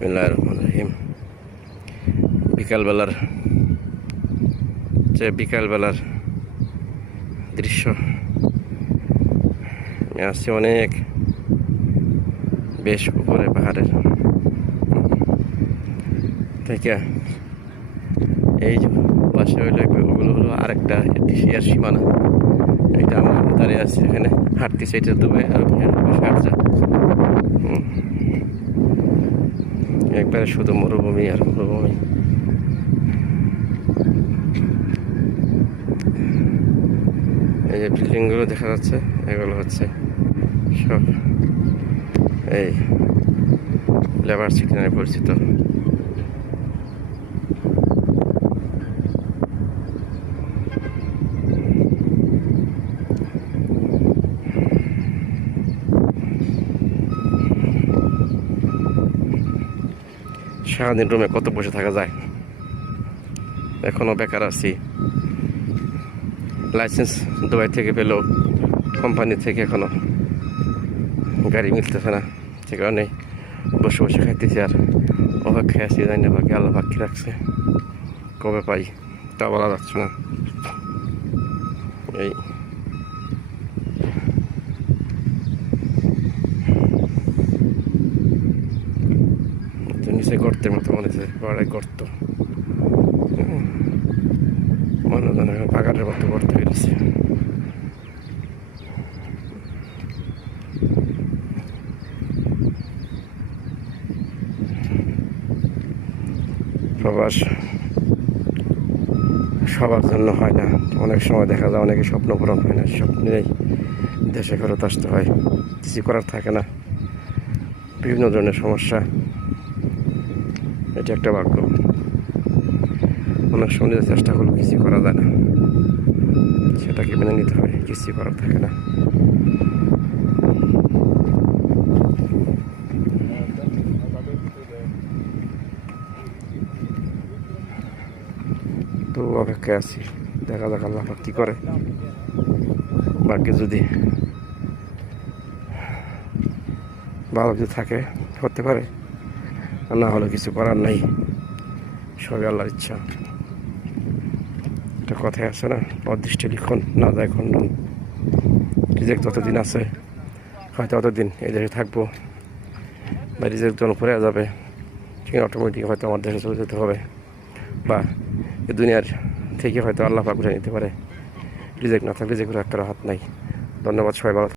বিসমিল্লাহির রহমানির রহিম। বিকালবেলার দৃশ্য। আমি আসছি অনেক বেশ উপরে পাহাড়ের থেকে। এই যে পাশে ওগুলো হলো আরেকটা এশিয়ার সীমানা। এটা আমরা দাঁড়িয়ে আছি এখানে, হাঁটতেছি। এটা দুবাই আর শারজা। একবারে শুধু মরুভূমি আর মরুভূমি। এই যে বিল্ডিংগুলো দেখা যাচ্ছে, এগুলো হচ্ছে সব এই লেবার সিটি নামে পরিচিত। সারাদিন রুমে কত বসে থাকা যায়, এখনো বেকার আছি। লাইসেন্স দুবাই থেকে পেলেও কোম্পানি থেকে এখনো গাড়ি মিলতেছে না, সে কারণে বসে বসে খাইতেছি আর অপেক্ষায় আছি। জানি না বাকি আল্লাহ বাকি রাখছে, কবে পাই তা বলা যাচ্ছে না। এই নিচে গর্তের মতো মনে হচ্ছে, বড় গর্ত, মনে হয় বাগানের মতো গর্ত হয়ে গেছে। প্রবাস সবার জন্য হয় না, অনেক সময় দেখা যায় অনেকে স্বপ্ন পূরণ হয় না, স্বপ্ন নিয়েই দেশে ফেরত আসতে হয়, কিছু করার থাকে না, বিভিন্ন ধরনের সমস্যা। এটি একটা ভাগ্য। অনেক সময় চেষ্টা করলে কিছু করা যায় না, সেটাকে মেনে নিতে হয়, কিছু করার থাকে না। তো অপেক্ষায় আছি, দেখা যাক আল্লাহ কি করে। ভাগ্যে যদি ভালো কিছু থাকে করতে পারে, আর না হলে কিছু করার নাই, সবই আল্লাহর ইচ্ছা। একটা কথাই আছে না, অদৃষ্ট লিখন না যায় খণ্ডন। রিজেক্ট যতদিন আছে হয়তো অতদিন এই দেশে থাকবো, বা রিজেক্ট যখন পড়ে যাবে সেখানে অটোমেটিক হয়তো আমার দেশে চলে যেতে হবে, বা এই দুনিয়ার থেকে হয়তো আল্লাহ পাক উঠে নিতে পারে। রিজেক্ট না থাকলে রিজেক্ট রাখার হাত নাই। ধন্যবাদ, সবাই ভালো।